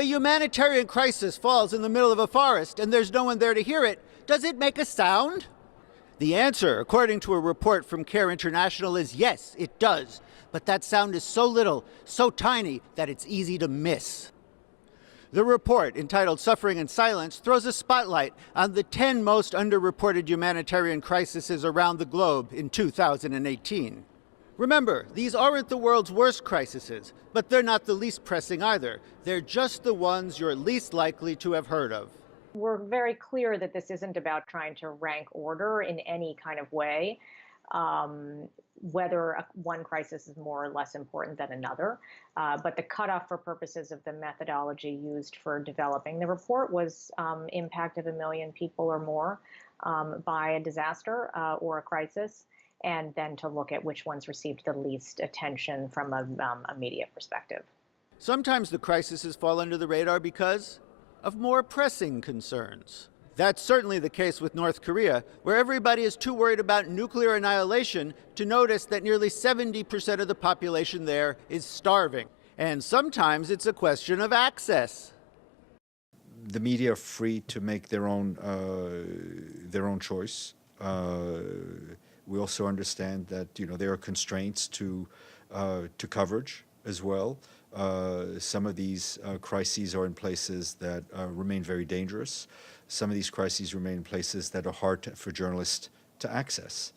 a humanitarian crisis falls in the middle of a forest and there's no one there to hear it, does it make a sound? The answer, according to a report from CARE International, is yes, it does. But that sound is so little, so tiny, that it's easy to miss. The report, entitled Suffering in Silence, throws a spotlight on the 10 most underreported humanitarian crises around the globe in 2018. Remember, these aren't the world's worst crises, but they're not the least pressing either. They're just the ones you're least likely to have heard of. We're very clear that this isn't about trying to rank order in any kind of way, whether one crisis is more or less important than another. But the cutoff for purposes of the methodology used for developing the report was impact of 1 million people or more by a disaster or a crisis, and then to look at which ones received the least attention from a media perspective. Sometimes the crises fall under the radar because of more pressing concerns. That's certainly the case with North Korea, where everybody is too worried about nuclear annihilation to notice that nearly 70% of the population there is starving. And sometimes it's a question of access. The media are free to make their own choice. We also understand that there are constraints to coverage as well. Some of these crises are in places that remain very dangerous. Some of these crises remain in places that are hard for journalists to access.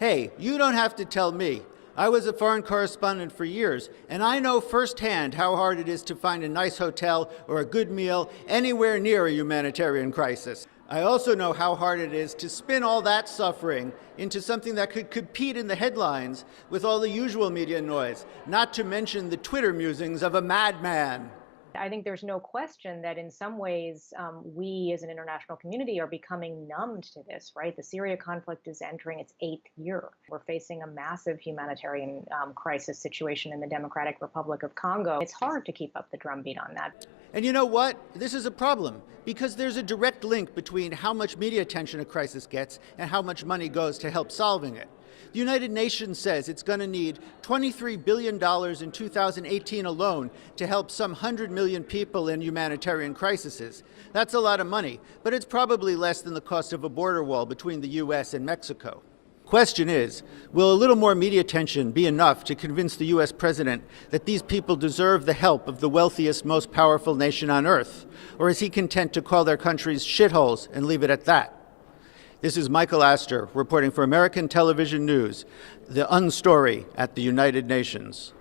Hey, you don't have to tell me. I was a foreign correspondent for years, and I know firsthand how hard it is to find a nice hotel or a good meal anywhere near a humanitarian crisis. I also know how hard it is to spin all that suffering into something that could compete in the headlines with all the usual media noise, not to mention the Twitter musings of a madman. I think there's no question that in some ways we as an international community are becoming numbed to this, right? The Syria conflict is entering its 8th year. We're facing a massive humanitarian crisis situation in the Democratic Republic of Congo. It's hard to keep up the drumbeat on that. And you know what? This is a problem because there's a direct link between how much media attention a crisis gets and how much money goes to help solving it. The United Nations says it's going to need $23 billion in 2018 alone to help some 100 million people in humanitarian crises. That's a lot of money, but it's probably less than the cost of a border wall between the U.S. and Mexico. Question is, will a little more media attention be enough to convince the U.S. president that these people deserve the help of the wealthiest, most powerful nation on earth? Or is he content to call their countries shitholes and leave it at that? This is Michael Astor reporting for American Television News, the unstory at the United Nations.